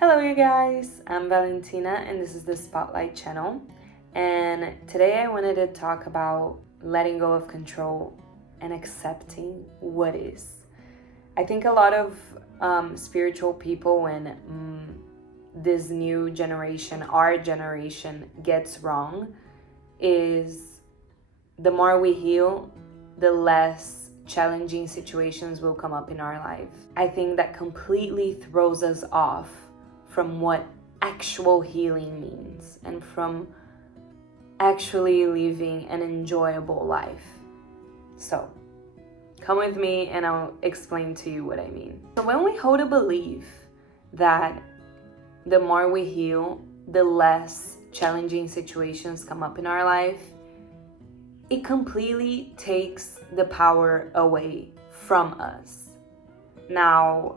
Hello you guys, I'm Valentina and this is the Spotlight channel, and today I wanted to talk about letting go of control and accepting what is. I think a lot of spiritual people, when this new generation, our generation, gets wrong, is the more we heal, the less challenging situations will come up in our life. I think that completely throws us off from what actual healing means and from actually living an enjoyable life. So come with me and I'll explain to you what I mean. So when we hold a belief that the more we heal, the less challenging situations come up in our life, it completely takes the power away from us. Now,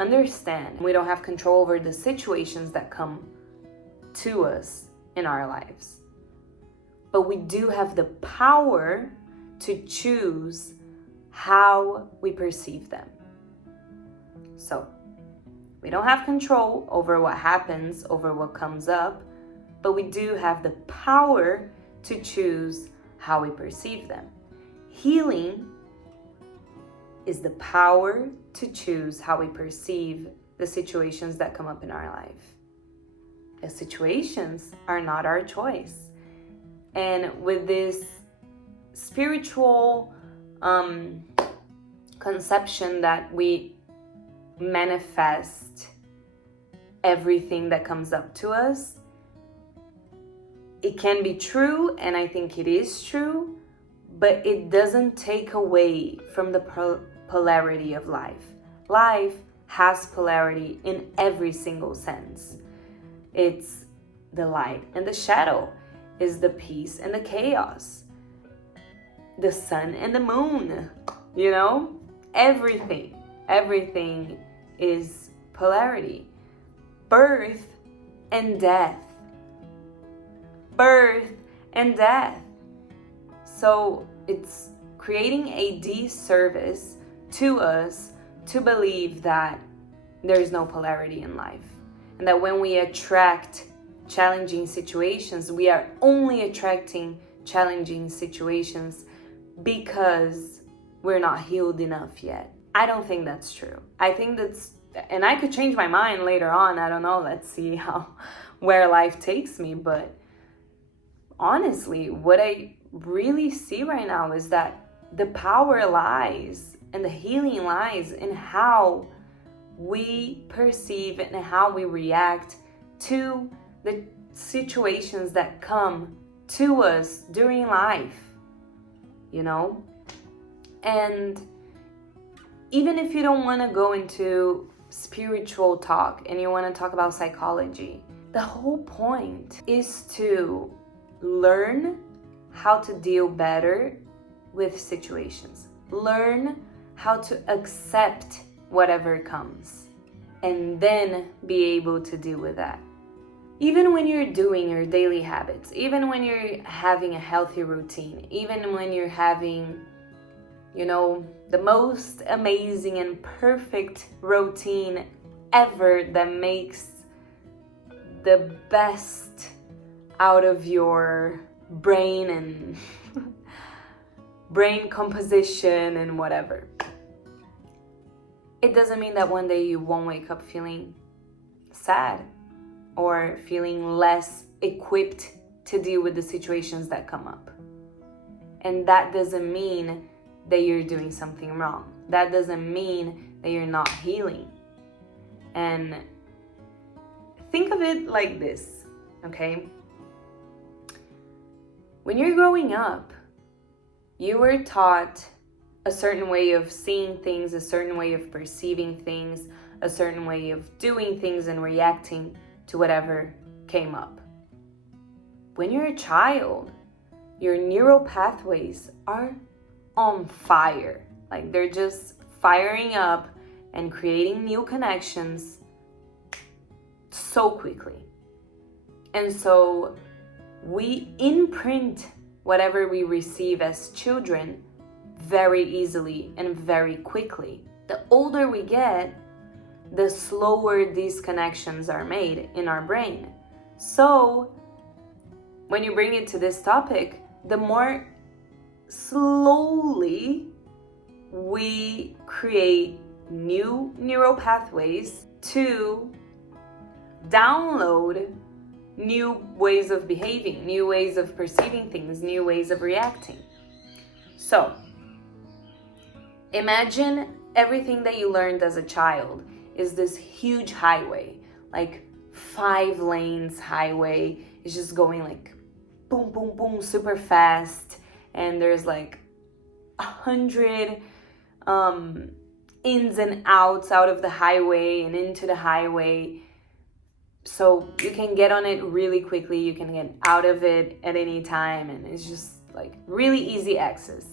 understand, we don't have control over the situations that come to us in our lives, but we do have the power to choose how we perceive them. So we don't have control over what happens, over what comes up, but we do have the power to choose how we perceive them. Healing is the power to choose how we perceive the situations that come up in our life. The situations are not our choice. And with this spiritual conception that we manifest everything that comes up to us, it can be true, and I think it is true, but it doesn't take away from the polarity of life. Life has polarity in every single sense. It's the light and the shadow, is the peace and the chaos, the sun and the moon, everything is polarity. Birth and death. So it's creating a disservice to us to believe that there's no polarity in life, and that when we attract challenging situations, we are only attracting challenging situations because we're not healed enough yet. I don't think that's true. I think and I could change my mind later on, I don't know, let's see where life takes me, but honestly, what I really see right now is that the power lies and the healing lies in how we perceive and how we react to the situations that come to us during life, And even if you don't want to go into spiritual talk and you want to talk about psychology, the whole point is to learn how to deal better with situations. Learn how to accept whatever comes and then be able to deal with that. Even when you're doing your daily habits, even when you're having a healthy routine, even when you're having, the most amazing and perfect routine ever that makes the best out of your brain and brain composition and whatever. It doesn't mean that one day you won't wake up feeling sad or feeling less equipped to deal with the situations that come up. And that doesn't mean that you're doing something wrong. That doesn't mean that you're not healing. And think of it like this, okay? When you're growing up, you were taught a certain way of seeing things, a certain way of perceiving things, a certain way of doing things and reacting to whatever came up. When you're a child, your neural pathways are on fire. Like they're just firing up and creating new connections so quickly. And so we imprint whatever we receive as children very easily and very quickly. The older we get, the slower these connections are made in our brain. So when you bring it to this topic, the more slowly we create new neural pathways to download new ways of behaving, new ways of perceiving things, new ways of reacting. So imagine everything that you learned as a child is this huge highway, like 5 lanes highway. It's just going like boom, boom, boom, super fast. And there's like 100 ins and outs out of the highway and into the highway. So you can get on it really quickly. You can get out of it at any time. And it's just like really easy access.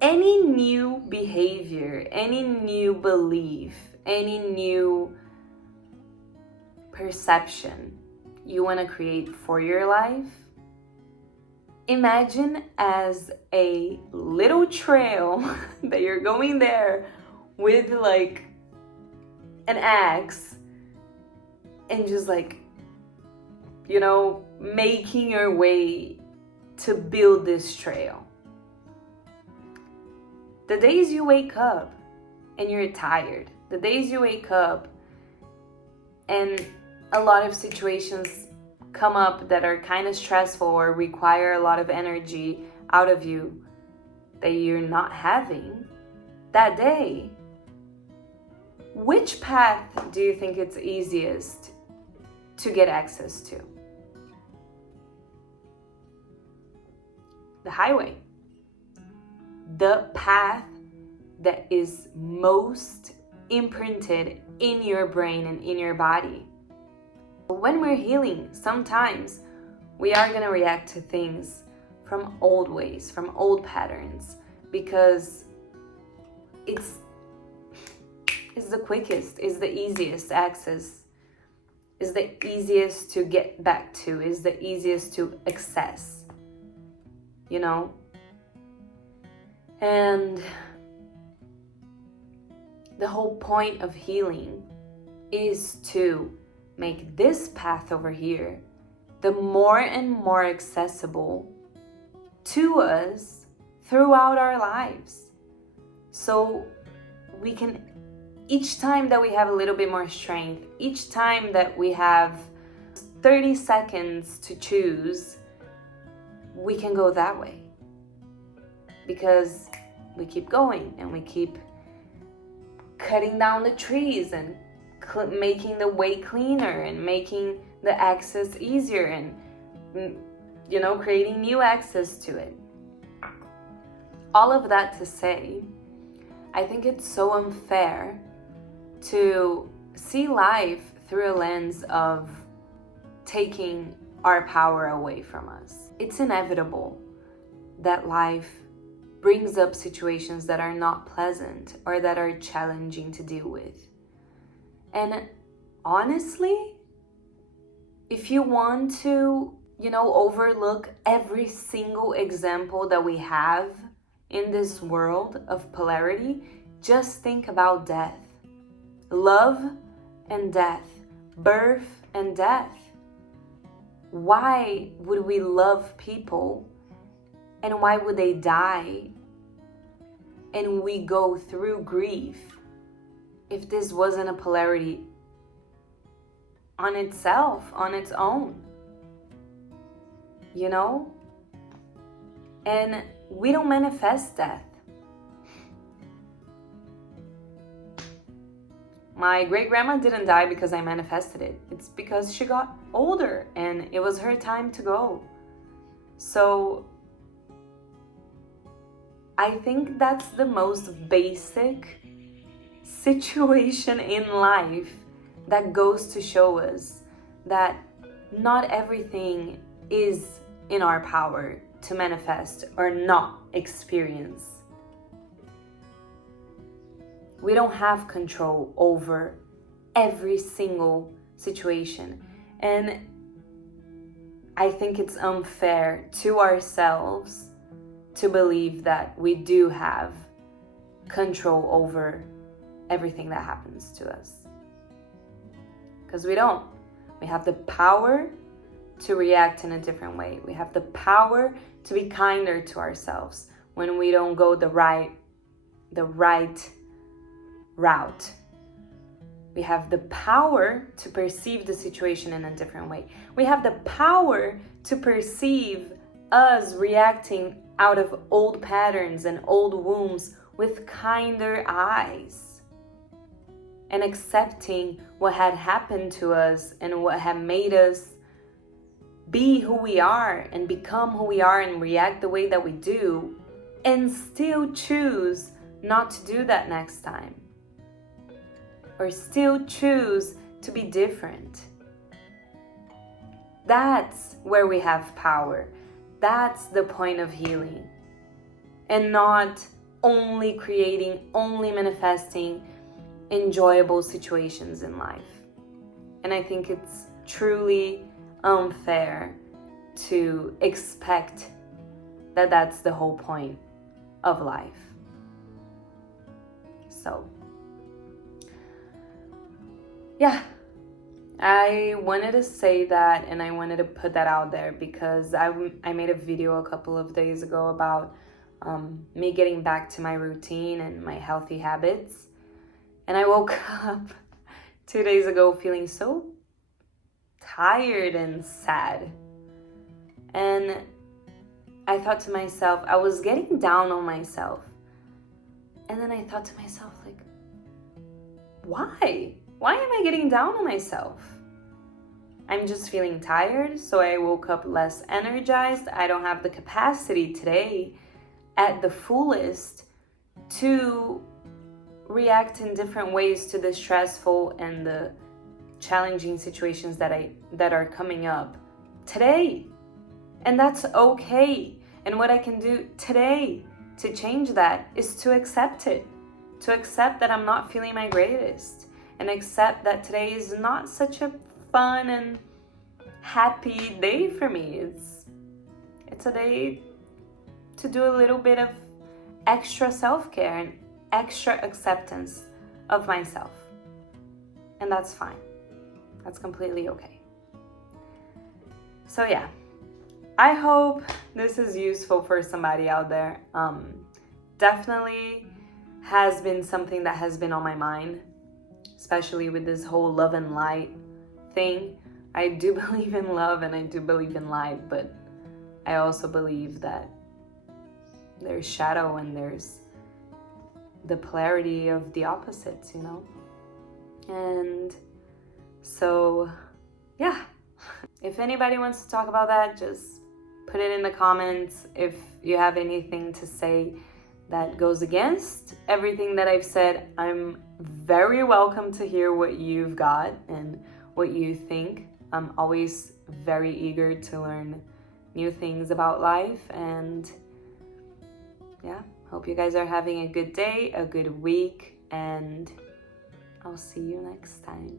Any new behavior, any new belief, any new perception you want to create for your life, imagine as a little trail that you're going there with like an axe and just like, you know, making your way to build this trail. The days you wake up and you're tired, the days you wake up and a lot of situations come up that are kind of stressful or require a lot of energy out of you that you're not having that day, which path do you think it's easiest to get access to? The highway. The path that is most imprinted in your brain and in your body. When we're healing, sometimes we are going to react to things from old ways, from old patterns, because it's the quickest, is the easiest access, is the easiest to get back to, is the easiest to access, you know? And the whole point of healing is to make this path over here the more and more accessible to us throughout our lives. So we can, each time that we have a little bit more strength, each time that we have 30 seconds to choose, we can go that way. Because we keep going and we keep cutting down the trees and making the way cleaner and making the access easier and, you know, creating new access to it. All of that to say, I think it's so unfair to see life through a lens of taking our power away from us. It's inevitable that life brings up situations that are not pleasant or that are challenging to deal with. And honestly, if you want to, you know, overlook every single example that we have in this world of polarity, just think about death. Love and death, birth and death. Why would we love people and why would they die and we go through grief if this wasn't a polarity on itself, on its own? You know? And we don't manifest death. My great-grandma didn't die because I manifested it. It's because she got older and it was her time to go. So I think that's the most basic situation in life that goes to show us that not everything is in our power to manifest or not experience. We don't have control over every single situation. And I think it's unfair to ourselves to believe that we do have control over everything that happens to us. Because we don't. We have the power to react in a different way. We have the power to be kinder to ourselves when we don't go the right route. We have the power to perceive the situation in a different way. We have the power to perceive us reacting out of old patterns and old wounds with kinder eyes, and accepting what had happened to us and what had made us be who we are and become who we are and react the way that we do, and still choose not to do that next time, or still choose to be different. That's where we have power. That's the point of healing, and not only creating, only manifesting enjoyable situations in life. And I think it's truly unfair to expect that that's the whole point of life. So, yeah, I wanted to say that, and I wanted to put that out there because I made a video a couple of days ago about me getting back to my routine and my healthy habits. And I woke up 2 days ago feeling so tired and sad. And I thought to myself, I was getting down on myself. And then I thought to myself, like, why? Why am I getting down on myself? I'm just feeling tired, so I woke up less energized. I don't have the capacity today at the fullest to react in different ways to the stressful and the challenging situations that are coming up today. And that's okay. And what I can do today to change that is to accept it. To accept that I'm not feeling my greatest. And accept that today is not such a fun and happy day for me. It's a day to do a little bit of extra self-care and extra acceptance of myself. And that's fine. That's completely okay. So yeah, I hope this is useful for somebody out there. Definitely has been something that has been on my mind, especially with this whole love and light thing. I do believe in love and I do believe in light, but I also believe that there's shadow and there's the polarity of the opposites, you know? And so, yeah. If anybody wants to talk about that, just put it in the comments. If you have anything to say that goes against everything that I've said, I'm very welcome to hear what you've got and what you think. I'm always very eager to learn new things about life, and yeah, hope you guys are having a good day, a good week, and I'll see you next time.